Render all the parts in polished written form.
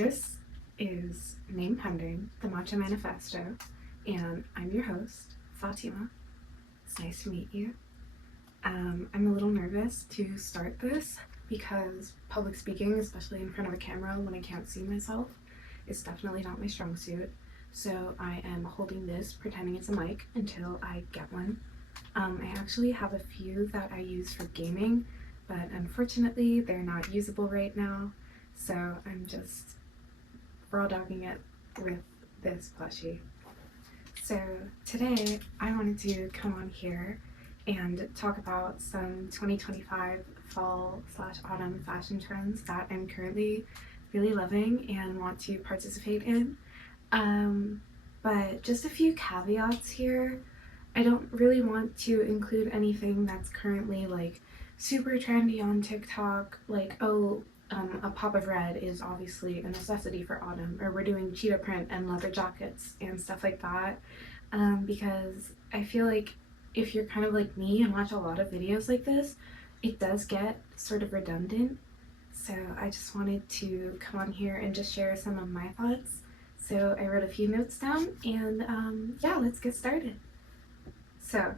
This is Name Pending, the Matcha Manifesto, and I'm your host, Fatima. It's nice to meet you. I'm a little nervous to start this because public speaking, especially in front of a camera when I can't see myself, is definitely not my strong suit. So I am holding this, pretending it's a mic, until I get one. I actually have a few that I use for gaming, but unfortunately they're not usable right now. So I'm just raw dogging it with this plushie. So today I wanted to come on here and talk about some 2025 fall/autumn fashion trends that I'm currently really loving and want to participate in. But just a few caveats here. I don't really want to include anything that's currently like super trendy on TikTok, like, a pop of red is obviously a necessity for autumn, or we're doing cheetah print and leather jackets and stuff like that, because I feel like if you're kind of like me and watch a lot of videos like this, it does get sort of redundant. So I just wanted to come on here and just share some of my thoughts. So I wrote a few notes down, and yeah, let's get started. So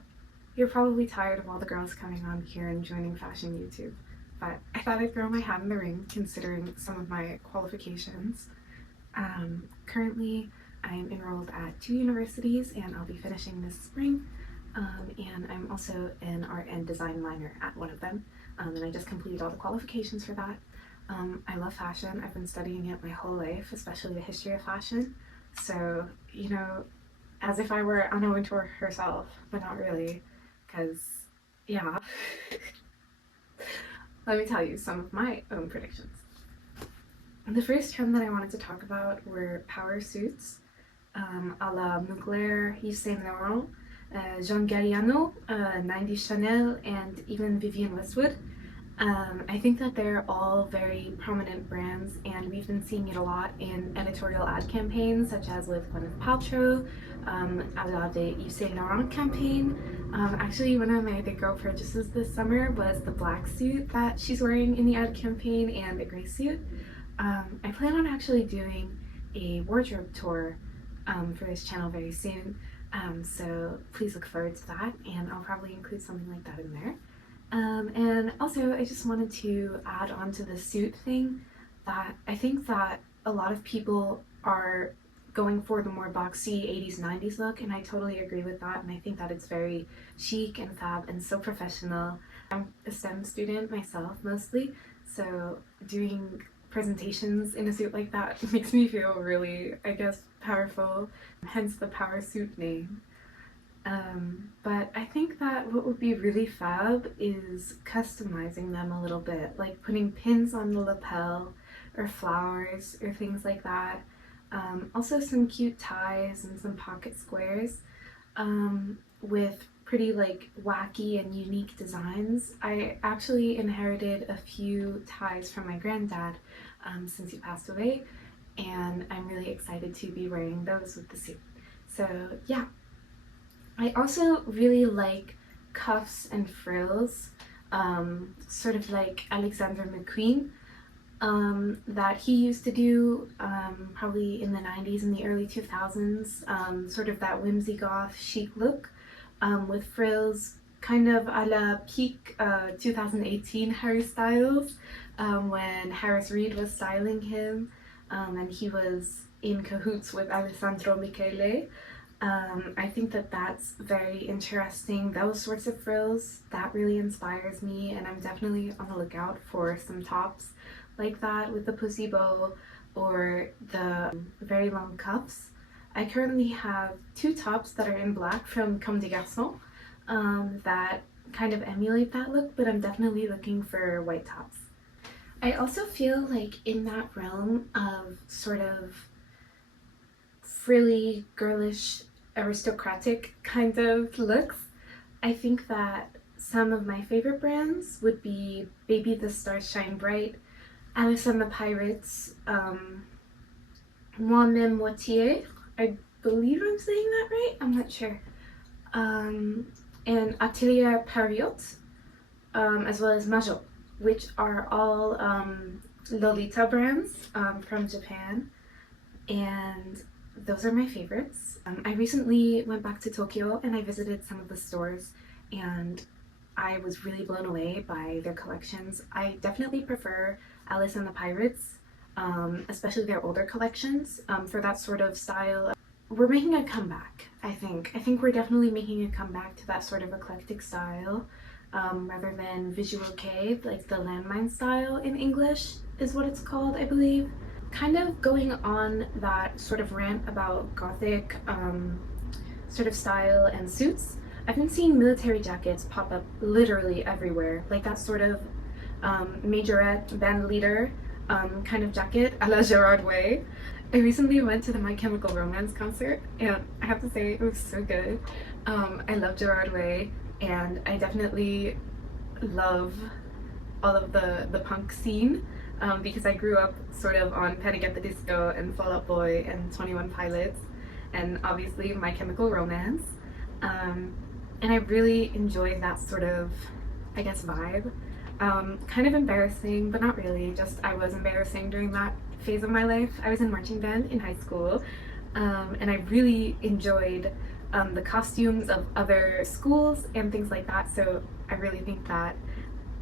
you're probably tired of all the girls coming on here and joining fashion YouTube, but I thought I'd throw my hat in the ring considering some of my qualifications. Currently, I'm enrolled at 2 universities and I'll be finishing this spring, and I'm also an art and design minor at one of them, and I just completed all the qualifications for that. I love fashion. I've been studying it my whole life, especially the history of fashion, so, you know, as if I were Anna Wintour herself, but not really, because, yeah. Let me tell you some of my own predictions. The first trend that I wanted to talk about were power suits, a la Mugler, Yves Saint Laurent, John Galliano, 90s Chanel, and even Vivienne Westwood. I think that they're all very prominent brands, and we've been seeing it a lot in editorial ad campaigns, such as with Gwyneth Paltrow, a la the Yves Saint Laurent campaign. Actually, one of my big girl purchases this summer was the black suit that she's wearing in the ad campaign and a gray suit. I plan on actually doing a wardrobe tour for this channel very soon, so please look forward to that, and I'll probably include something like that in there. And also, I just wanted to add on to the suit thing that I think that a lot of people are going for the more boxy 80s 90s look, and I totally agree with that, and I think that it's very chic and fab and so professional. I'm a STEM student myself mostly, so doing presentations in a suit like that makes me feel really, I guess, powerful, hence the power suit name. But I think that what would be really fab is customizing them a little bit, like putting pins on the lapel or flowers or things like that. Also some cute ties and some pocket squares, with pretty like wacky and unique designs. I actually inherited a few ties from my granddad since he passed away, and I'm really excited to be wearing those with the suit. So yeah. I also really like cuffs and frills, sort of like Alexander McQueen, that he used to do probably in the 90s and the early 2000s, sort of that whimsy goth chic look, with frills, kind of a la peak 2018 Harry Styles, when Harris Reed was styling him, and he was in cahoots with Alessandro Michele. I think that that's very interesting. Those sorts of frills, that really inspires me, and I'm definitely on the lookout for some tops like that with the pussy bow or the very long cuffs. I currently have 2 tops that are in black from Comme des Garçons that kind of emulate that look, but I'm definitely looking for white tops. I also feel like in that realm of sort of frilly, girlish, aristocratic kind of looks, I think that some of my favorite brands would be Baby the Stars Shine Bright, Alice and the Pirates, Moi-même Moitié, I believe I'm saying that right, I'm not sure, and Atelier Pariot, as well as Majot, which are all Lolita brands from Japan, and those are my favorites. I recently went back to Tokyo and I visited some of the stores, and I was really blown away by their collections. I definitely prefer Alice and the Pirates, especially their older collections, for that sort of style. We're making a comeback, I think. I think we're definitely making a comeback to that sort of eclectic style, rather than visual kei, like the landmine style in English is what it's called, I believe. Kind of going on that sort of rant about gothic sort of style and suits, I've been seeing military jackets pop up literally everywhere, like that sort of majorette band leader kind of jacket a la Gerard Way. I recently went to the My Chemical Romance concert, and I have to say it was so good. I love Gerard Way, and I definitely love all of the punk scene, because I grew up sort of on Panic at the Disco and Fall Out Boy and 21 Pilots, and obviously My Chemical Romance. And I really enjoy that sort of, I guess, vibe. Kind of embarrassing, but not really, just I was embarrassing during that phase of my life. I was in marching band in high school, and I really enjoyed the costumes of other schools and things like that, so I really think that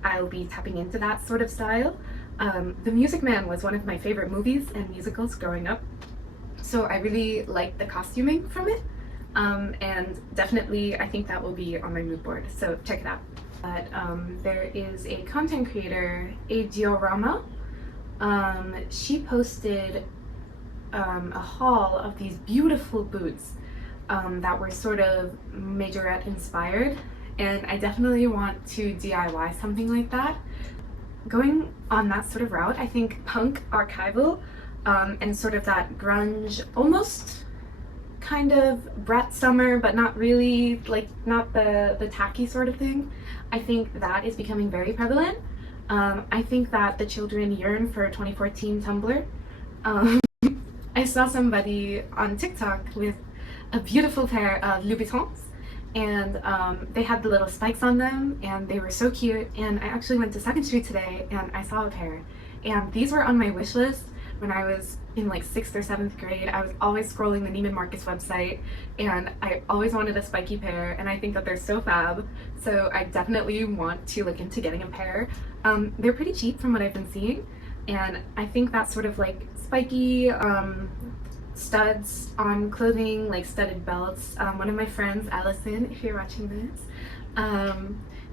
I'll be tapping into that sort of style. The Music Man was one of my favorite movies and musicals growing up, so I really liked the costuming from it, and definitely I think that will be on my mood board, so check it out. But there is a content creator, a diorama. She posted a haul of these beautiful boots that were sort of majorette inspired, and I definitely want to DIY something like that. Going on that sort of route, I think punk, archival, and sort of that grunge, almost kind of brat summer, but not really, like not the tacky sort of thing. I think that is becoming very prevalent. I think that the children yearn for 2014 Tumblr. I saw somebody on TikTok with a beautiful pair of Louboutins, and they had the little spikes on them, and they were so cute. And I actually went to 2nd Street today and I saw a pair, and these were on my wish list when I was in like 6th or 7th grade. I was always scrolling the Neiman Marcus website, and I always wanted a spiky pair, and I think that they're so fab, so I definitely want to look into getting a pair. They're pretty cheap from what I've been seeing, and I think that sort of like spiky studs on clothing, like studded belts. One of my friends, Allison, if you're watching this,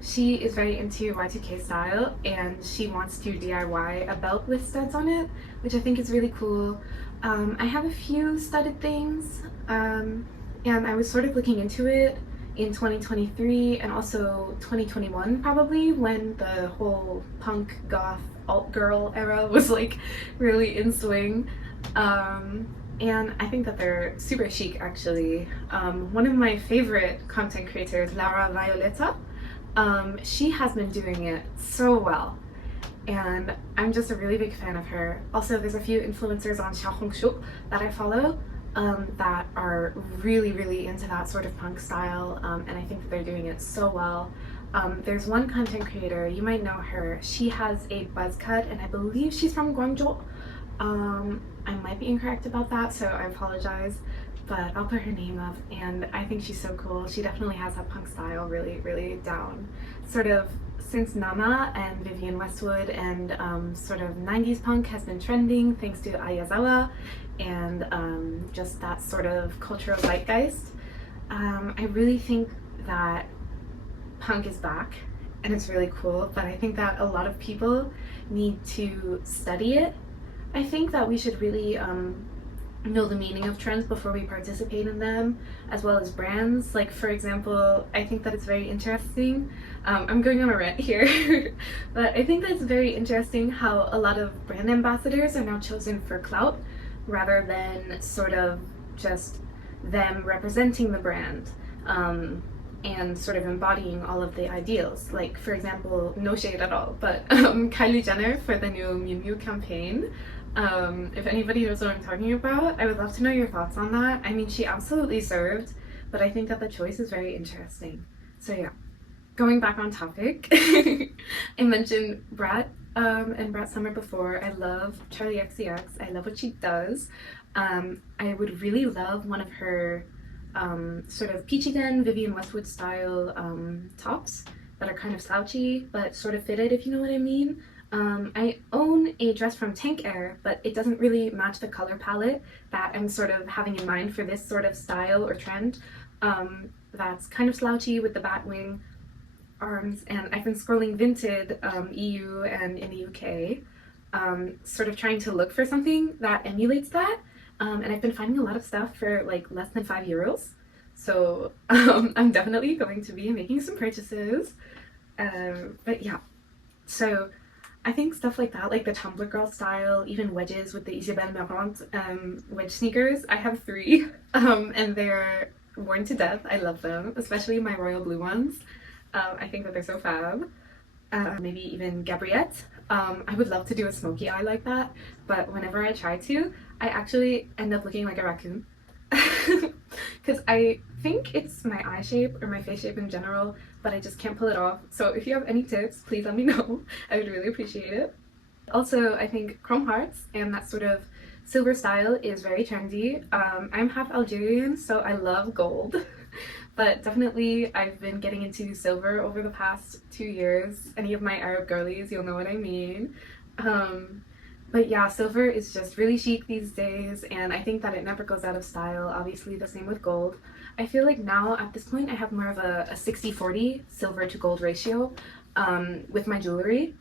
she is very into Y2K style, and she wants to DIY a belt with studs on it, which I think is really cool. I have a few studded things, and I was sort of looking into it in 2023 and also 2021 probably, when the whole punk, goth, alt girl era was like really in swing. And I think that they're super chic actually. One of my favorite content creators, Lara Violeta, she has been doing it so well, and I'm just a really big fan of her. Also, there's a few influencers on Xiaohongshu that I follow that are really into that sort of punk style, and I think that they're doing it so well. There's one content creator, you might know her, she has a buzz cut, and I believe she's from Guangzhou. I might be incorrect about that, so I apologize, but I'll put her name up, and I think she's so cool. She definitely has that punk style really down. Sort of since Nama and Vivienne Westwood, and sort of 90s punk has been trending thanks to Ayazawa and just that sort of cultural zeitgeist. I really think that punk is back, and it's really cool, but I think that a lot of people need to study it. I think that we should really know the meaning of trends before we participate in them, as well as brands. Like, for example, I think that it's very interesting, I'm going on a rant here, but I think that it's very interesting how a lot of brand ambassadors are now chosen for clout rather than sort of just them representing the brand, and sort of embodying all of the ideals. Like, for example, no shade at all, but Kylie Jenner for the new Miu Miu campaign. If anybody knows what I'm talking about, I would love to know your thoughts on that. I mean, she absolutely served, but I think that the choice is very interesting. So yeah. going back on topic, I mentioned Brat and Brat Summer before. I love Charlie XCX. I love what she does. I would really love one of her sort of peachy den Vivienne Westwood style tops that are kind of slouchy but sort of fitted, if you know what I mean. I own a dress from Tank Air, but it doesn't really match the color palette that I'm sort of having in mind for this sort of style or trend. That's kind of slouchy with the batwing arms, and I've been scrolling Vinted EU and in the UK, sort of trying to look for something that emulates that, and I've been finding a lot of stuff for like less than €5. So I'm definitely going to be making some purchases. But yeah, so I think stuff like that, like the Tumblr girl style, even wedges with the Isabelle Marant wedge sneakers. I have 3, and they're worn to death. I love them, especially my royal blue ones. I think that they're so fab. Maybe even Gabriette. I would love to do a smoky eye like that, but whenever I try to, I actually end up looking like a raccoon. Because I think it's my eye shape or my face shape in general, but I just can't pull it off. So if you have any tips, please let me know. I would really appreciate it. Also, I think chrome hearts and that sort of silver style is very trendy. I'm half Algerian, so I love gold. But definitely I've been getting into silver over the past 2 years. Any of my Arab girlies, you'll know what I mean. But yeah, silver is just really chic these days, and I think that it never goes out of style. Obviously the same with gold. I feel like now at this point I have more of a 60-40 silver to gold ratio with my jewelry.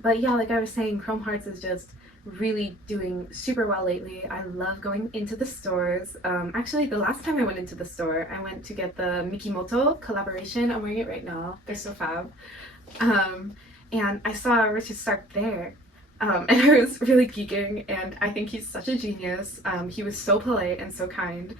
But yeah, like I was saying, chrome hearts is just really doing super well lately. I love going into the stores. Actually, the last time I went into the store, I went to get the Mikimoto collaboration. I'm wearing it right now. They're so fab. And I saw Richard Stark there. And I was really geeking, and I think he's such a genius. He was so polite and so kind.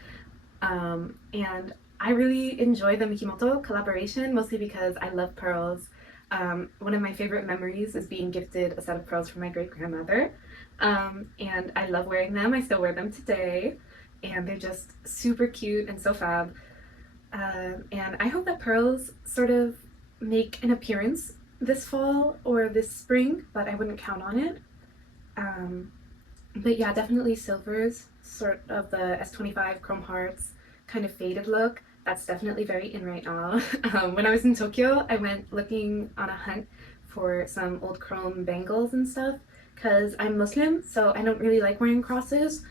And I really enjoy the Mikimoto collaboration, mostly because I love pearls. One of my favorite memories is being gifted a set of pearls from my great-grandmother. And I love wearing them. I still wear them today, and they're just super cute and so fab. And I hope that pearls sort of make an appearance this fall or this spring, but I wouldn't count on it. But yeah, definitely silvers, sort of the S25 chrome hearts, kind of faded look. That's definitely very in right now. When I was in Tokyo, I went looking on a hunt for some old chrome bangles and stuff, because I'm Muslim, so I don't really like wearing crosses,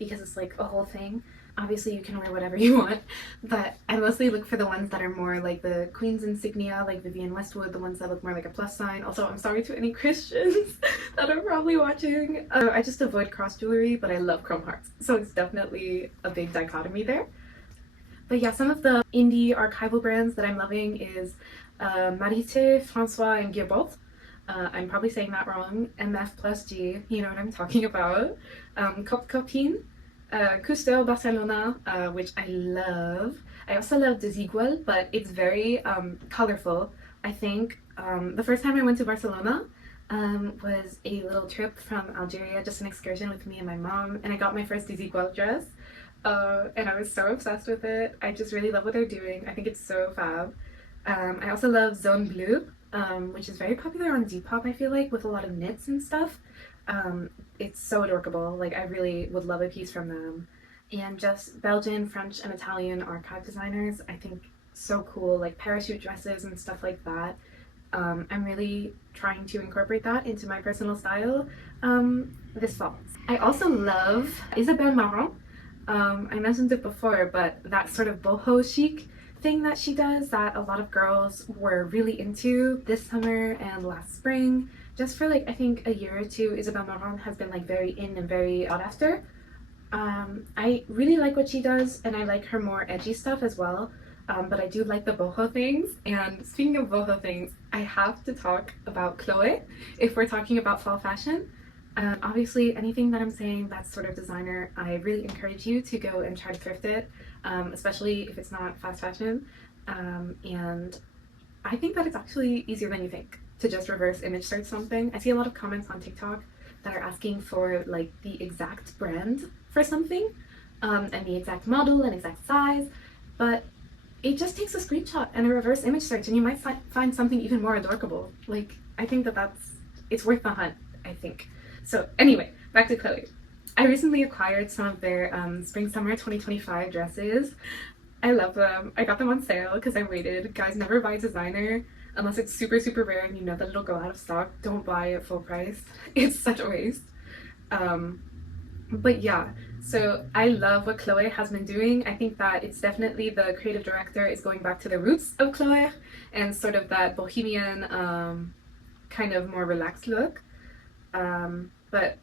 because it's like a whole thing. Obviously you can wear whatever you want, but I mostly look for the ones that are more like the Queen's insignia, like Vivienne Westwood, the ones that look more like a plus sign. Also, I'm sorry to any Christians that are probably watching. I just avoid cross jewelry, but I love chrome hearts, so it's definitely a big dichotomy there. But yeah, some of the indie archival brands that I'm loving is Marité, Francois, and Gearbot. I'm probably saying that wrong. MF plus G, you know what I'm talking about. Copine, Cousteau Barcelona, which I love. I also love Desigual, but it's very colorful. I think the first time I went to Barcelona was a little trip from Algeria, just an excursion with me and my mom, and I got my first Desigual dress. And I was so obsessed with it. I just really love what they're doing. I think it's so fab. I also love Zone Bleu, which is very popular on Depop, I feel like, with a lot of knits and stuff. It's so adorable. Like, I really would love a piece from them. And just Belgian, French, and Italian archive designers, I think so cool, like parachute dresses and stuff like that. I'm really trying to incorporate that into my personal style this fall. I also love Isabelle Marant. I mentioned it before, but that sort of boho chic thing that she does that a lot of girls were really into this summer and last spring. Just for like, I think a year or two, Isabelle Marant has been like very in and very sought after. I really like what she does, and I like her more edgy stuff as well. But I do like the boho things. And speaking of boho things, I have to talk about Chloe if we're talking about fall fashion. Obviously, anything that I'm saying that's sort of designer, I really encourage you to go and try to thrift it, especially if it's not fast fashion. And I think that it's actually easier than you think to just reverse image search something. I see a lot of comments on TikTok that are asking for like the exact brand for something, and the exact model and exact size, but it just takes a screenshot and a reverse image search and you might find something even more adorable. Like, I think that it's worth the hunt, I think. So anyway, back to Chloe. I recently acquired some of their spring-summer 2025 dresses. I love them. I got them on sale because I waited. Guys, never buy designer unless it's super, super rare and you know that it'll go out of stock. Don't buy at full price. It's such a waste. But yeah, so I love what Chloe has been doing. I think that it's definitely the creative director is going back to the roots of Chloe and sort of that bohemian kind of more relaxed look. But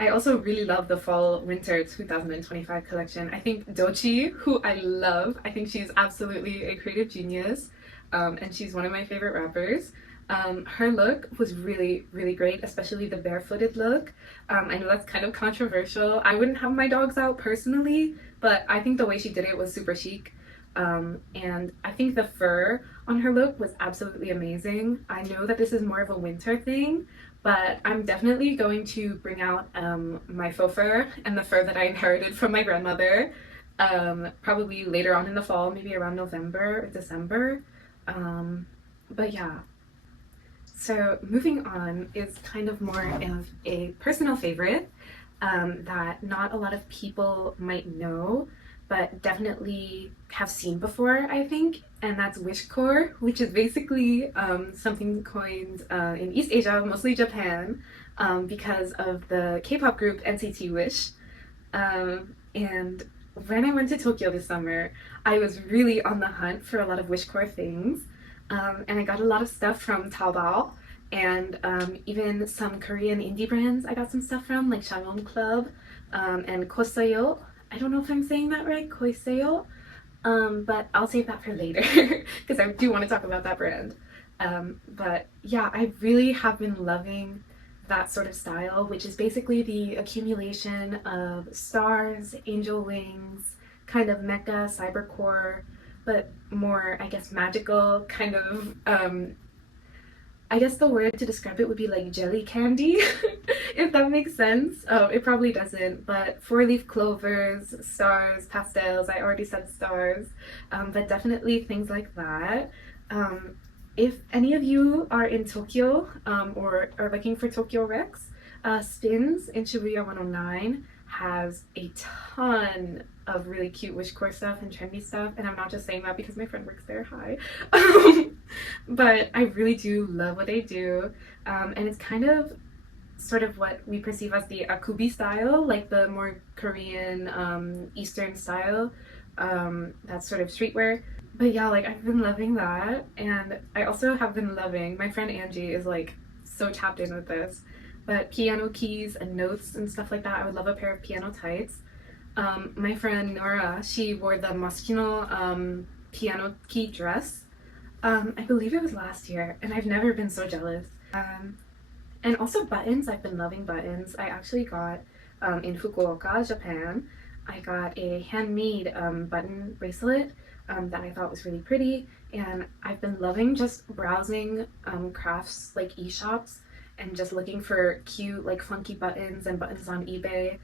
I also really love the fall winter 2025 collection. I think Dochi, who I love, I think she's absolutely a creative genius, and she's one of my favorite rappers. Her look was really, really great, especially the barefooted look. I know that's kind of controversial. I wouldn't have my dogs out personally, but I think the way she did it was super chic. And I think the fur on her look was absolutely amazing. I know that this is more of a winter thing, but I'm definitely going to bring out my faux fur and the fur that I inherited from my grandmother, probably later on in the fall, maybe around November or December. But yeah. So moving on is kind of more of a personal favorite that not a lot of people might know, but definitely have seen before, I think, and that's Wishcore, which is basically something coined in East Asia, mostly Japan, because of the K-pop group NCT Wish. And when I went to Tokyo this summer, I was really on the hunt for a lot of Wishcore things. And I got a lot of stuff from Taobao and even some Korean indie brands I got some stuff from, like Shalom Club and Koseyo. I don't know if I'm saying that right, Koseyo, but I'll save that for later because I do want to talk about that brand. But yeah, I really have been loving that sort of style, which is basically the accumulation of stars, angel wings, kind of mecha, cybercore, but more, I guess, magical, kind of, I guess the word to describe it would be like jelly candy, if that makes sense. It probably doesn't, but four-leaf clovers, stars, pastels, I already said stars, but definitely things like that. If any of you are in Tokyo or are looking for Tokyo Rex, Spins in Shibuya 109 has a ton of really cute Wishcore stuff and trendy stuff, and I'm not just saying that because my friend works there, hi. But I really do love what they do, and it's kind of sort of what we perceive as the akubi style, like the more Korean Eastern style, that's sort of streetwear. But yeah, like I've been loving that, and I also have been loving, my friend Angie is like so tapped in with this, but piano keys and notes and stuff like that. I would love a pair of piano tights. My friend Nora, she wore the Moschino piano key dress. I believe it was last year, and I've never been so jealous. And also buttons, I've been loving buttons. I actually got, in Fukuoka, Japan, I got a handmade button bracelet that I thought was really pretty, and I've been loving just browsing crafts like e-shops and just looking for cute, like funky buttons and buttons on eBay.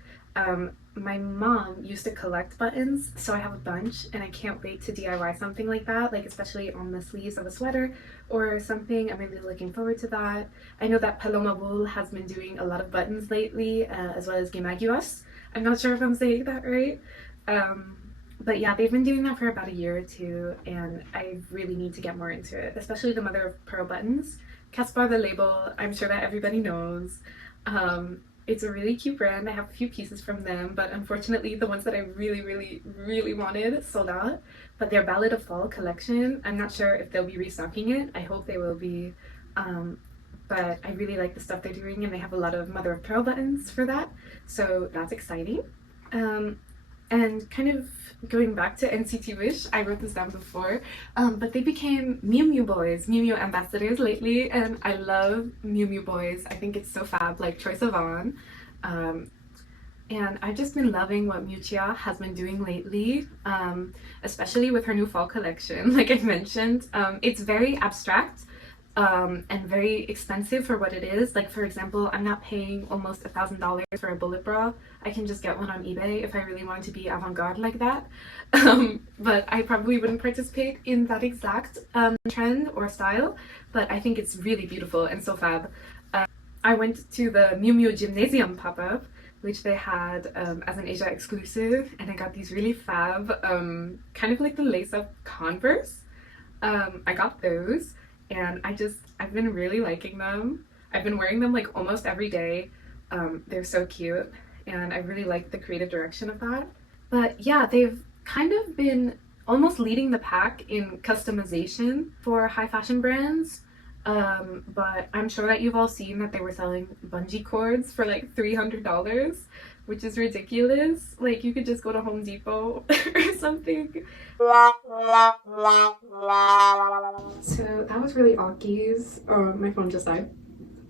My mom used to collect buttons, so I have a bunch, and I can't wait to DIY something like that, like especially on the sleeves of a sweater or something. I'm really looking forward to that. I know that Paloma Bull has been doing a lot of buttons lately, as well as Gimagiwas. I'm not sure if I'm saying that right. But yeah, they've been doing that for about a year or two, and I really need to get more into it, especially the mother of pearl buttons. Caspar the label, I'm sure that everybody knows. It's a really cute brand. I have a few pieces from them, but unfortunately the ones that I really, really, really wanted sold out. But their Ballad of Fall collection, I'm not sure if they'll be restocking it. I hope they will be. But I really like the stuff they're doing, and they have a lot of mother of pearl buttons for that. So that's exciting. And kind of going back to NCT Wish, I wrote this down before, but they became Miu Miu Boys, Miu Miu ambassadors lately, and I love Miu Miu Boys. I think it's so fab, like Troye Sivan. And I've just been loving what Miuccia has been doing lately, especially with her new fall collection. Like I mentioned, it's very abstract. and very expensive for what it is. Like, for example, I'm not paying almost $1,000 for a bullet bra. I can just get one on eBay if I really wanted to be avant-garde like that. But I probably wouldn't participate in that exact trend or style, but I think it's really beautiful and so fab. I went to the Miu Miu Gymnasium pop-up, which they had as an Asia exclusive, and I got these really fab, kind of like the lace-up Converse. I got those, and I've been really liking them. I've been wearing them like almost every day. They're so cute, and I really like the creative direction of that. But yeah, they've kind of been almost leading the pack in customization for high fashion brands. But I'm sure that you've all seen that they were selling bungee cords for like $300, which is ridiculous. Like, you could just go to Home Depot or something. So that was really awkies. Oh, my phone just died.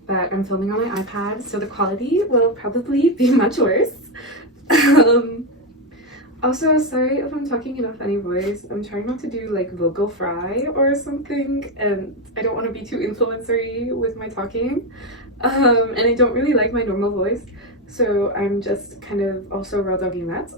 But I'm filming on my iPad, so the quality will probably be much worse. Also, sorry if I'm talking in a funny voice. I'm trying not to do like vocal fry or something, and I don't want to be too influencery with my talking. And I don't really like my normal voice, so I'm just kind of also raw dogging that.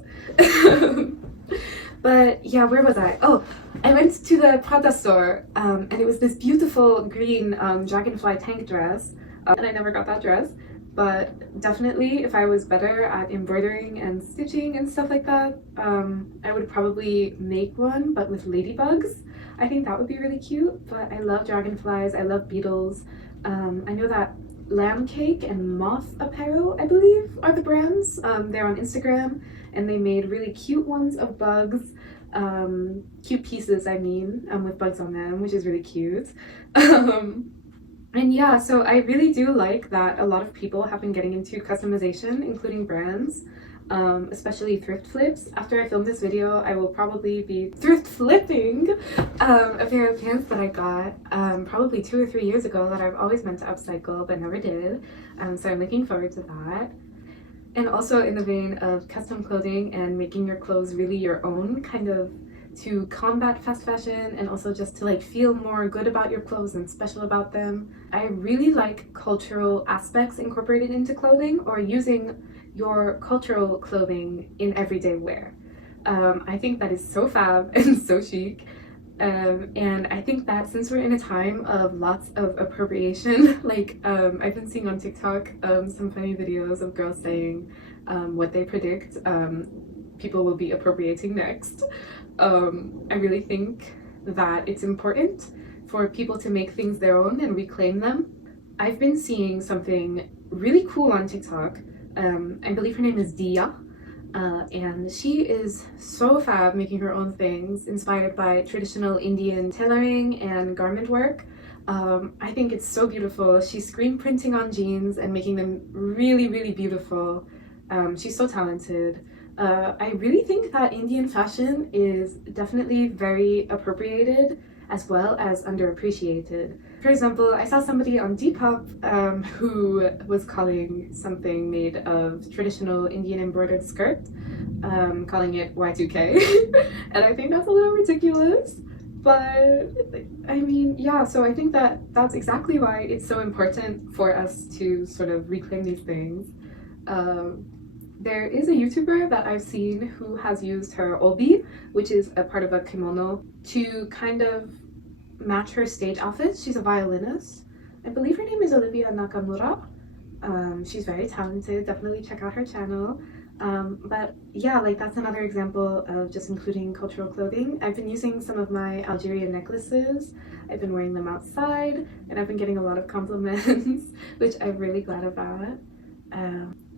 But yeah, where was I? Oh, I went to the Prada store, and it was this beautiful green dragonfly tank dress, and I never got that dress. But definitely, if I was better at embroidering and stitching and stuff like that, I would probably make one, but with ladybugs. I think that would be really cute. But I love dragonflies, I love beetles. I know that Lamb Cake and Moth Apparel, I believe, are the brands. They're on Instagram, and they made really cute ones of bugs. Cute pieces, I mean, with bugs on them, which is really cute. And yeah, so I really do like that a lot of people have been getting into customization, including brands, especially thrift flips. After I film this video, I will probably be thrift flipping a pair of pants that I got probably 2 or 3 years ago that I've always meant to upcycle but never did. So I'm looking forward to that. And also in the vein of custom clothing and making your clothes really your own, kind of to combat fast fashion and also just to like feel more good about your clothes and special about them. I really like cultural aspects incorporated into clothing, or using your cultural clothing in everyday wear. I think that is so fab and so chic. And I think that since we're in a time of lots of appropriation, like I've been seeing on TikTok some funny videos of girls saying what they predict people will be appropriating next. I really think that it's important for people to make things their own and reclaim them. I've been seeing something really cool on TikTok. I believe her name is Dia, and she is so fab, making her own things inspired by traditional Indian tailoring and garment work. I think it's so beautiful. She's screen printing on jeans and making them really, really beautiful. She's so talented. I really think that Indian fashion is definitely very appropriated as well as underappreciated. For example, I saw somebody on Depop who was calling something made of traditional Indian embroidered skirt, calling it Y2K. And I think that's a little ridiculous. But I mean, yeah, so I think that that's exactly why it's so important for us to sort of reclaim these things. There is a YouTuber that I've seen who has used her obi, which is a part of a kimono, to kind of match her stage outfits. She's a violinist. I believe her name is Olivia Nakamura. She's very talented. Definitely check out her channel. But yeah, like that's another example of just including cultural clothing. I've been using some of my Algerian necklaces. I've been wearing them outside, and I've been getting a lot of compliments, which I'm really glad about.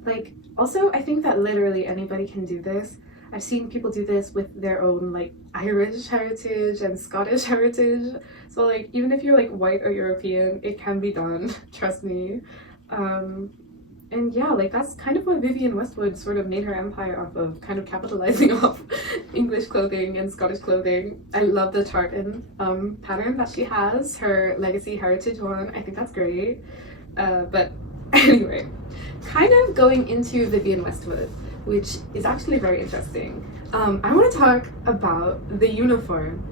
Like, also, I think that literally anybody can do this. I've seen people do this with their own, like, Irish heritage and Scottish heritage. So, like, even if you're, like, white or European, it can be done. Trust me. And yeah, like, that's kind of what Vivienne Westwood sort of made her empire off of, kind of capitalizing off English clothing and Scottish clothing. I love the tartan pattern that she has, her legacy heritage one. I think that's great. But anyway, kind of going into Vivienne Westwood, which is actually very interesting. I want to talk about the uniform.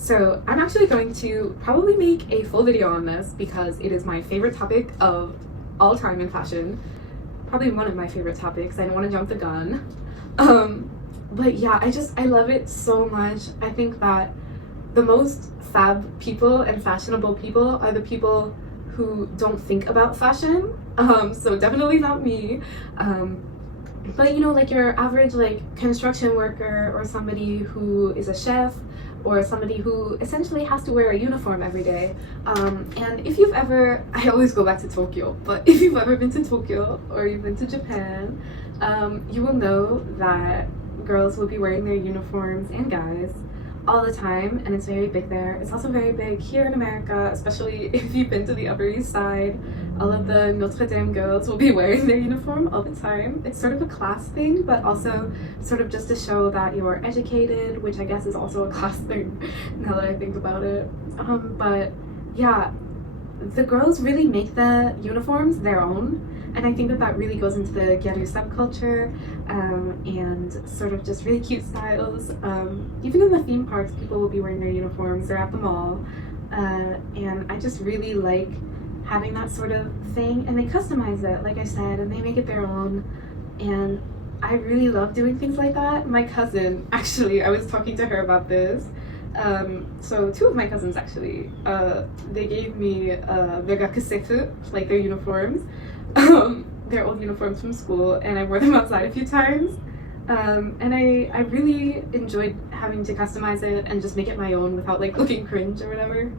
So I'm actually going to probably make a full video on this because it is my favorite topic of all time in fashion. Probably one of my favorite topics. I don't want to jump the gun. But yeah, I love it so much. I think that the most fab people and fashionable people are the people who don't think about fashion. So definitely not me. But you know, like your average like construction worker or somebody who is a chef or somebody who essentially has to wear a uniform every day. And if you've ever, I always go back to Tokyo, but if you've ever been to Tokyo or you've been to Japan, you will know that girls will be wearing their uniforms and guys all the time, and it's very big there. It's also very big here in America, especially if you've been to the Upper East Side. All of the Notre Dame girls will be wearing their uniform all the time. It's sort of a class thing, but also sort of just to show that you're educated, which I guess is also a class thing now that I think about it. But yeah, the girls really make the uniforms their own, and I think that that really goes into the gyaru subculture, and sort of just really cute styles. Even in the theme parks, people will be wearing their uniforms. They're at the mall, and I just really like having that sort of thing, and they customize it, like I said, and they make it their own, and I really love doing things like that. My cousin, actually, I was talking to her about this. So two of my cousins actually, they gave me their gakusefu, like their uniforms, their old uniforms from school, and I wore them outside a few times. And I really enjoyed having to customize it and just make it my own without like looking cringe or whatever.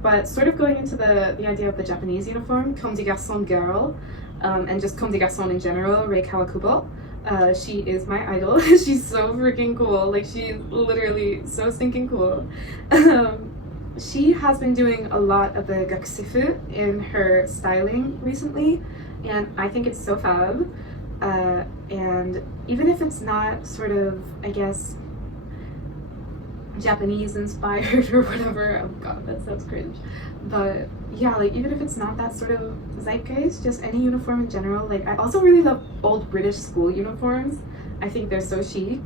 But sort of going into the idea of the Japanese uniform, Comme des Garçons girl, and just Comme des Garçons in general, Rei Kawakubo. She is my idol. She's so freaking cool. Like, she's literally so stinking cool. She has been doing a lot of the gakusefu in her styling recently, and I think it's so fab. And even if it's not sort of, I guess, Japanese inspired or whatever, oh god, that sounds cringe, but yeah, like even if it's not that sort of zeitgeist, just any uniform in general. Like, I also really love old British school uniforms. I think they're so chic,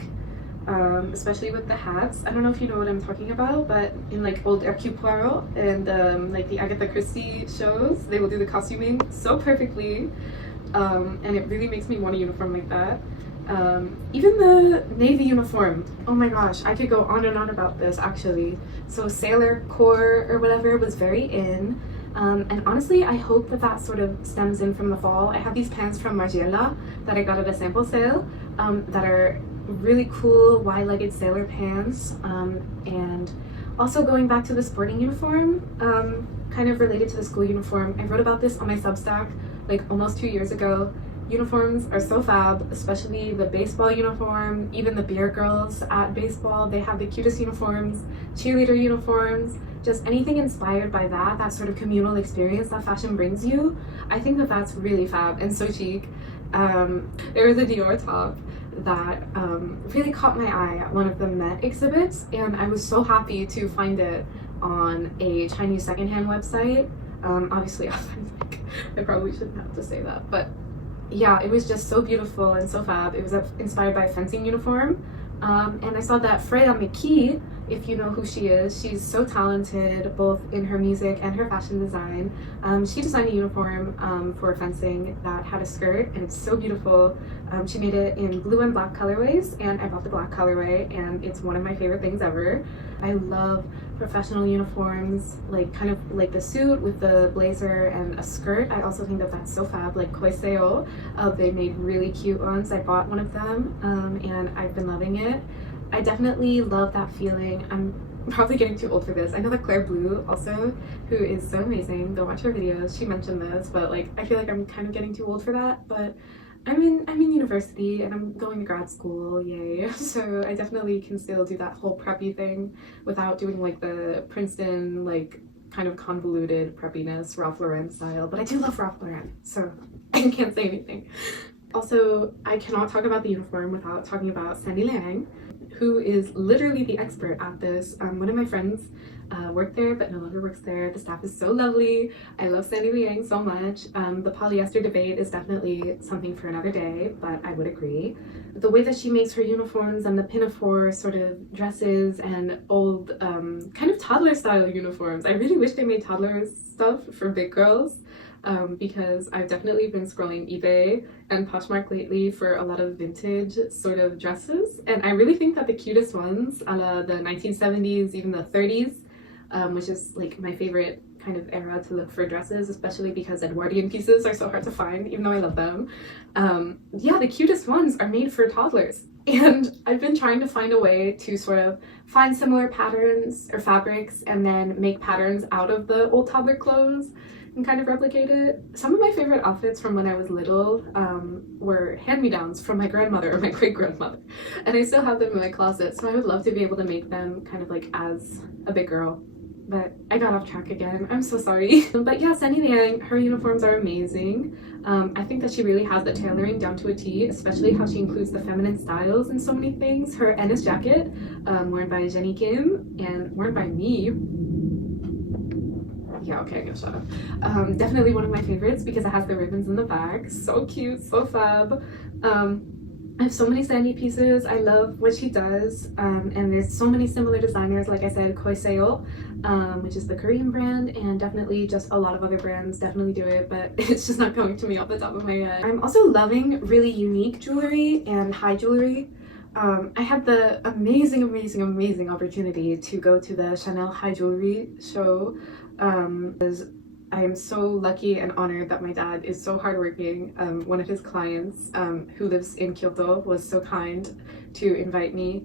especially with the hats. I don't know if you know what I'm talking about, but in like old Hercule Poirot and like the Agatha Christie shows, they will do the costuming so perfectly, and it really makes me want a uniform like that. Even the Navy uniform, oh my gosh, I could go on and on about this actually. So Sailor Corps or whatever was very in, and honestly I hope that that sort of stems in from the fall. I have these pants from Margiela that I got at a sample sale, that are really cool wide-legged sailor pants, and also going back to the sporting uniform, kind of related to the school uniform. I wrote about this on my Substack like almost 2 years ago. Uniforms are so fab, especially the baseball uniform. Even the beer girls at baseball, they have the cutest uniforms. Cheerleader uniforms, just anything inspired by that sort of communal experience that fashion brings you. I think that that's really fab and so chic. There was a Dior top that really caught my eye at one of the Met exhibits, and I was so happy to find it on a Chinese secondhand website. Obviously authentic. I probably shouldn't have to say that, but yeah, it was just so beautiful and so fab. It was inspired by a fencing uniform, and I saw that Freya McKee, if you know who she is, she's so talented both in her music and her fashion design. She designed a uniform for fencing that had a skirt, and it's so beautiful. She made it in blue and black colorways, and I bought the black colorway, and it's one of my favorite things ever. I love professional uniforms, like kind of like the suit with the blazer and a skirt. I also think that that's so fab, like Koiseo. They made really cute ones. I bought one of them, and I've been loving it. I definitely love that feeling. I'm probably getting too old for this. I know that Claire Blue also, who is so amazing, go watch her videos, she mentioned this, but like I feel like I'm kind of getting too old for that. But I'm in university and I'm going to grad school, yay. So I definitely can still do that whole preppy thing without doing like the Princeton like kind of convoluted preppiness Ralph Lauren style. But I do love Ralph Lauren, so I can't say anything. Also, I cannot talk about the uniform without talking about Sandy Liang, who is literally the expert at this. One of my friends worked there but no longer works there. The staff is so lovely. I love Sandy Liang so much. The polyester debate is definitely something for another day, but I would agree. The way that she makes her uniforms and the pinafore sort of dresses and old kind of toddler style uniforms. I really wish they made toddler stuff for big girls. Because I've definitely been scrolling eBay and Poshmark lately for a lot of vintage sort of dresses, and I really think that the cutest ones, a la the 1970s, even the 30s, which is like my favorite kind of era to look for dresses, especially because Edwardian pieces are so hard to find, even though I love them. Yeah, the cutest ones are made for toddlers, and I've been trying to find a way to sort of find similar patterns or fabrics and then make patterns out of the old toddler clothes and kind of replicate it. Some of my favorite outfits from when I was little were hand-me-downs from my grandmother or my great-grandmother, and I still have them in my closet, so I would love to be able to make them kind of like as a big girl. But I got off track again, I'm so sorry. But yeah, Sandy Liang, her uniforms are amazing. I think that she really has the tailoring down to a T, especially how she includes the feminine styles in so many things. Her Ennis jacket, worn by Jenny Kim and worn by me. Yeah, okay, I'm gonna shut up. Definitely one of my favorites because it has the ribbons in the back. So cute, so fab. I have so many Sandy pieces. I love what she does, and there's so many similar designers. Like I said, Koiseo, which is the Korean brand, and definitely just a lot of other brands definitely do it, but it's just not coming to me off the top of my head. I'm also loving really unique jewelry and high jewelry. I had the amazing opportunity to go to the Chanel High Jewelry show. I am so lucky and honored that my dad is so hardworking. One of his clients who lives in Kyoto was so kind to invite me.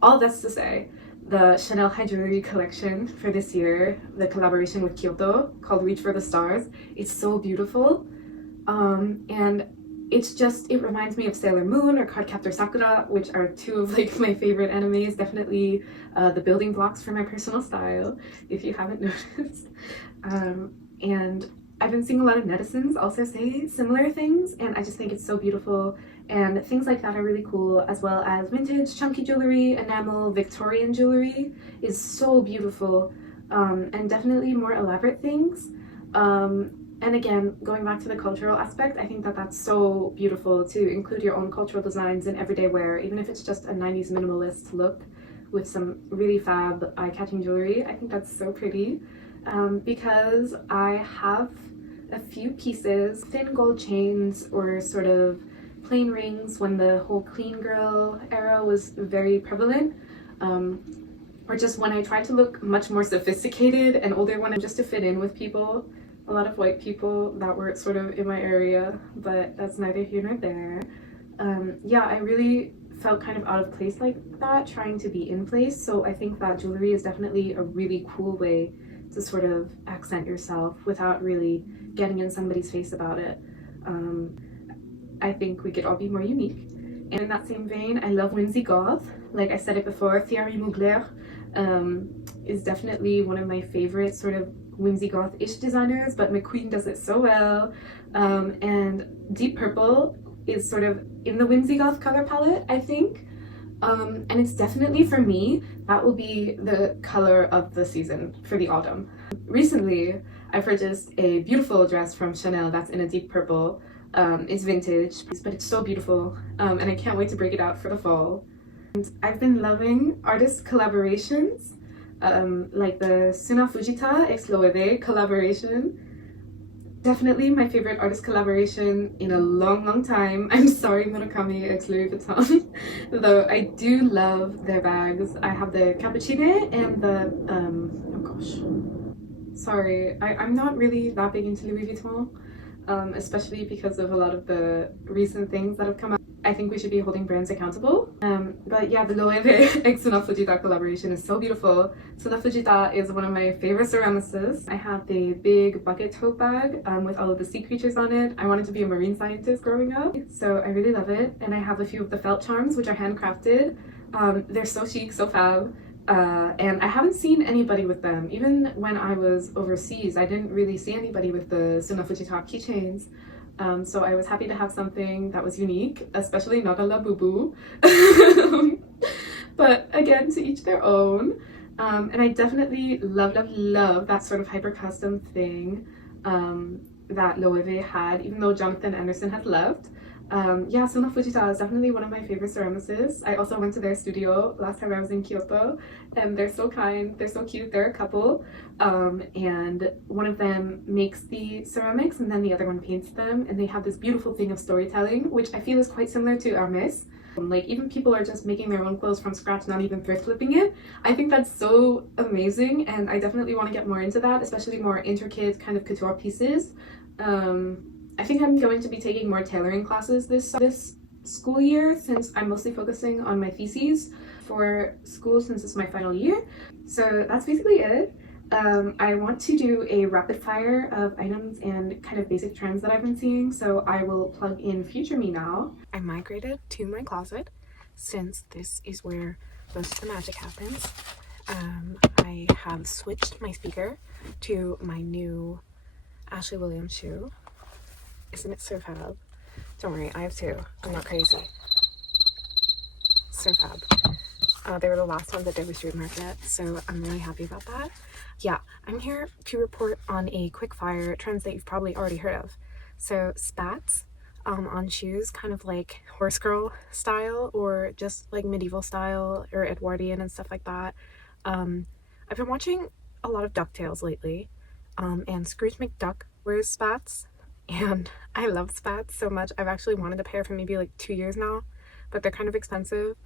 All that's to say, the Chanel High Jewelry collection for this year, the collaboration with Kyoto called Reach for the Stars, it's so beautiful. And it reminds me of Sailor Moon or Cardcaptor Sakura, which are two of like my favorite animes, definitely the building blocks for my personal style, if you haven't noticed. And I've been seeing a lot of netizens also say similar things, and I just think it's so beautiful, and things like that are really cool, as well as vintage chunky jewelry, enamel, Victorian jewelry is so beautiful, and definitely more elaborate things. And again, going back to the cultural aspect, I think that that's so beautiful to include your own cultural designs in everyday wear, even if it's just a 90s minimalist look with some really fab eye-catching jewelry. I think that's so pretty. Because I have a few pieces, thin gold chains or sort of plain rings when the whole clean girl era was very prevalent, or just when I tried to look much more sophisticated and older when just to fit in with people, a lot of white people that were sort of in my area, but that's neither here nor there. Yeah, I really felt kind of out of place like that, trying to be in place, so I think that jewelry is definitely a really cool way to sort of accent yourself without really getting in somebody's face about it. I think we could all be more unique. And in that same vein, I love whimsy goth. Like I said it before, Thierry Mugler is definitely one of my favorite sort of whimsy goth-ish designers, but McQueen does it so well. And Deep Purple is sort of in the whimsy goth color palette, I think. And it's definitely, for me, that will be the color of the season for the autumn. Recently, I purchased a beautiful dress from Chanel that's in a deep purple. It's vintage, but it's so beautiful, and I can't wait to break it out for the fall. And I've been loving artist collaborations, like the Suna Fujita X Loewe collaboration. Definitely my favorite artist collaboration in a long time. I'm sorry, Murakami x Louis Vuitton, though I do love their bags. I have the Cappuccine and the, oh gosh, sorry, I'm not really that big into Louis Vuitton, especially because of a lot of the recent things that have come out. I think we should be holding brands accountable. But yeah, the Loewe x Suna Fujita collaboration is so beautiful. Suna Fujita is one of my favorite ceramicists. I have the big bucket tote bag with all of the sea creatures on it. I wanted to be a marine scientist growing up, so I really love it. And I have a few of the felt charms, which are handcrafted. They're so chic, so fab. And I haven't seen anybody with them. Even when I was overseas, I didn't really see anybody with the Suna Fujita keychains. So I was happy to have something that was unique, especially not a la boo-boo. But again, to each their own. And I definitely love that sort of hyper custom thing that Loewe had, even though Jonathan Anderson had left. Yeah, Sona Fujita is definitely one of my favorite ceramicists. I also went to their studio last time I was in Kyoto, and they're so kind, they're so cute, they're a couple. And one of them makes the ceramics and then the other one paints them, and they have this beautiful thing of storytelling, which I feel is quite similar to Hermes. Like, even people are just making their own clothes from scratch, not even thrift flipping it. I think that's so amazing, and I definitely want to get more into that, especially more intricate kind of couture pieces. I think I'm going to be taking more tailoring classes this school year, since I'm mostly focusing on my theses for school since it's my final year. So that's basically it. I want to do a rapid fire of items and kind of basic trends that I've been seeing, so I will plug in Future Me now. I migrated to my closet since this is where most of the magic happens. I have switched my speaker to my new Ashley Williams shoe. Isn't it so fab? Don't worry, I have two. I'm not crazy. So fab. They were the last ones at Dover Street Market, so I'm really happy about that. Yeah, I'm here to report on a quick fire trends that you've probably already heard of. So spats on shoes, kind of like horse girl style or just like medieval style or Edwardian and stuff like that. I've been watching a lot of DuckTales lately, and Scrooge McDuck wears spats, and I love spats so much. I've actually wanted a pair for maybe like 2 years now, but they're kind of expensive.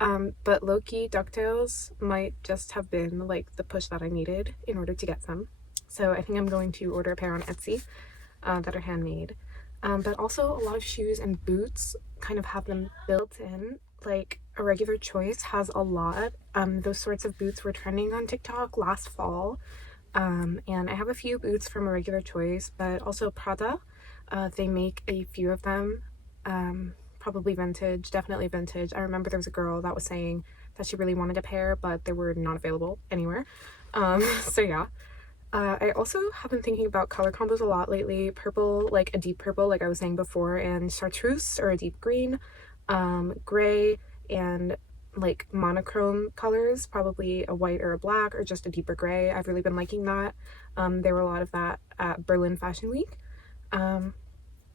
But low-key DuckTales might just have been like the push that I needed in order to get some. So I think I'm going to order a pair on Etsy that are handmade. But also a lot of shoes and boots kind of have them built in. Like a Regular Choice has a lot. Those sorts of boots were trending on TikTok last fall. And I have a few boots from a Regular Choice, but also Prada. They make a few of them. Probably vintage, definitely vintage. I remember there was a girl that was saying that she really wanted a pair, but they were not available anywhere. So yeah. I also have been thinking about color combos a lot lately. Purple, like a deep purple, like I was saying before, and chartreuse or a deep green, gray, and like monochrome colors, probably a white or a black or just a deeper gray. I've really been liking that. There were a lot of that at Berlin Fashion Week.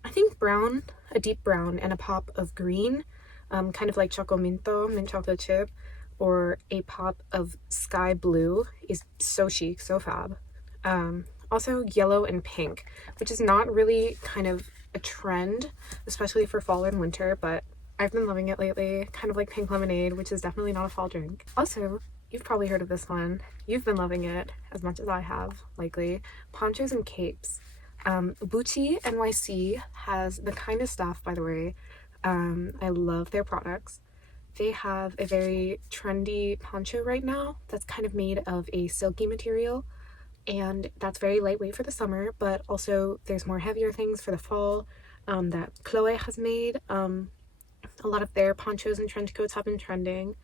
I think brown, a deep brown and a pop of green, kind of like Choco Minto, mint chocolate chip, or a pop of sky blue is so chic, so fab. Also yellow and pink, which is not really kind of a trend, especially for fall and winter, but I've been loving it lately, kind of like pink lemonade, which is definitely not a fall drink. Also, you've probably heard of this one. You've been loving it as much as I have, likely. Ponchos and capes. Bucci NYC has the kind of stuff, by the way. I love their products. They have a very trendy poncho right now that's kind of made of a silky material, and that's very lightweight for the summer, but also there's more heavier things for the fall that Chloe has made. A lot of their ponchos and trench coats have been trending,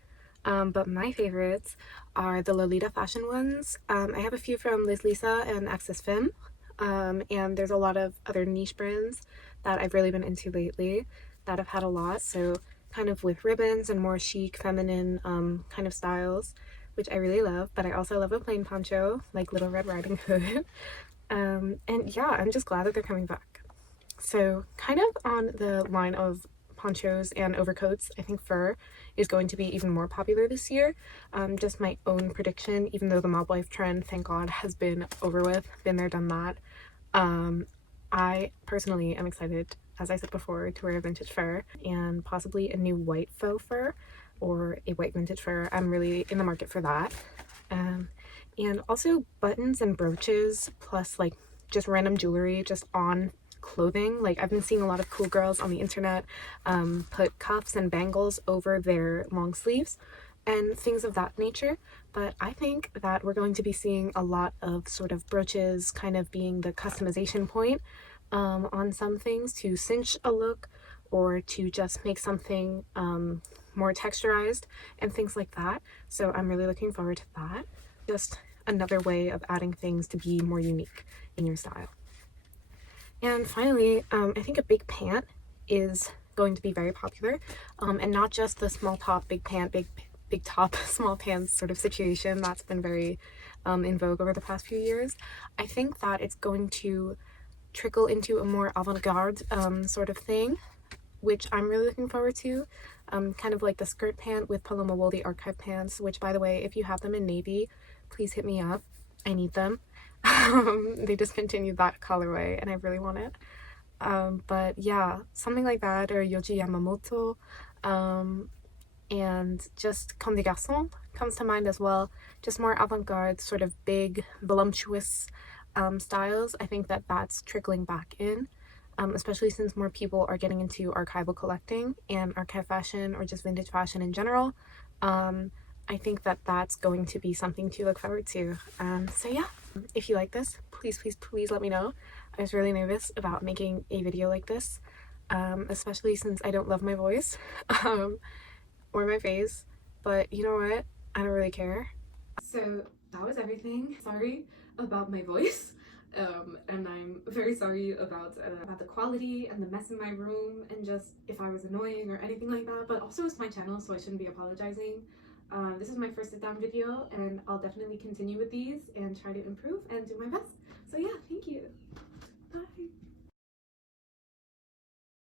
but my favorites are the Lolita fashion ones. I have a few from Liz Lisa and Access Femme. And there's a lot of other niche brands that I've really been into lately that have had a lot, so kind of with ribbons and more chic feminine kind of styles, which I really love. But I also love a plain poncho like Little Red Riding Hood. And yeah, I'm just glad that they're coming back. So kind of on the line of ponchos and overcoats, I think fur is going to be even more popular this year. Just my own prediction, even though the mob wife trend, thank God, has been over with, been there, done that. I personally am excited, as I said before, to wear a vintage fur and possibly a new white faux fur or a white vintage fur. I'm really in the market for that. And also buttons and brooches, plus like just random jewelry just on clothing. Like I've been seeing a lot of cool girls on the internet put cuffs and bangles over their long sleeves and things of that nature, but I think that we're going to be seeing a lot of sort of brooches kind of being the customization point on some things to cinch a look or to just make something more texturized and things like that. So I'm really looking forward to that. Just another way of adding things to be more unique in your style. And finally, I think a big pant is going to be very popular, and not just the small top big pant, big big top, small pants sort of situation that's been very in vogue over the past few years. I think that it's going to trickle into a more avant-garde sort of thing, which I'm really looking forward to. Kind of like the skirt pant with Paloma Wool, the archive pants, which, by the way, if you have them in navy, please hit me up. I need them. They discontinued that colorway and I really want it. But yeah, something like that, or Yoji Yamamoto. And just Comme des Garçons comes to mind as well. Just more avant-garde, sort of big, voluptuous styles. I think that that's trickling back in, especially since more people are getting into archival collecting and archive fashion or just vintage fashion in general. I think that that's going to be something to look forward to. So yeah, if you like this, please, please, please let me know. I was really nervous about making a video like this, especially since I don't love my voice. Or my face, but you know what? I don't really care. So that was everything. Sorry about my voice, and I'm very sorry about the quality and the mess in my room, and just if I was annoying or anything like that. But also, it's my channel, so I shouldn't be apologizing. This is my first sit-down video, and I'll definitely continue with these and try to improve and do my best. So yeah, thank you.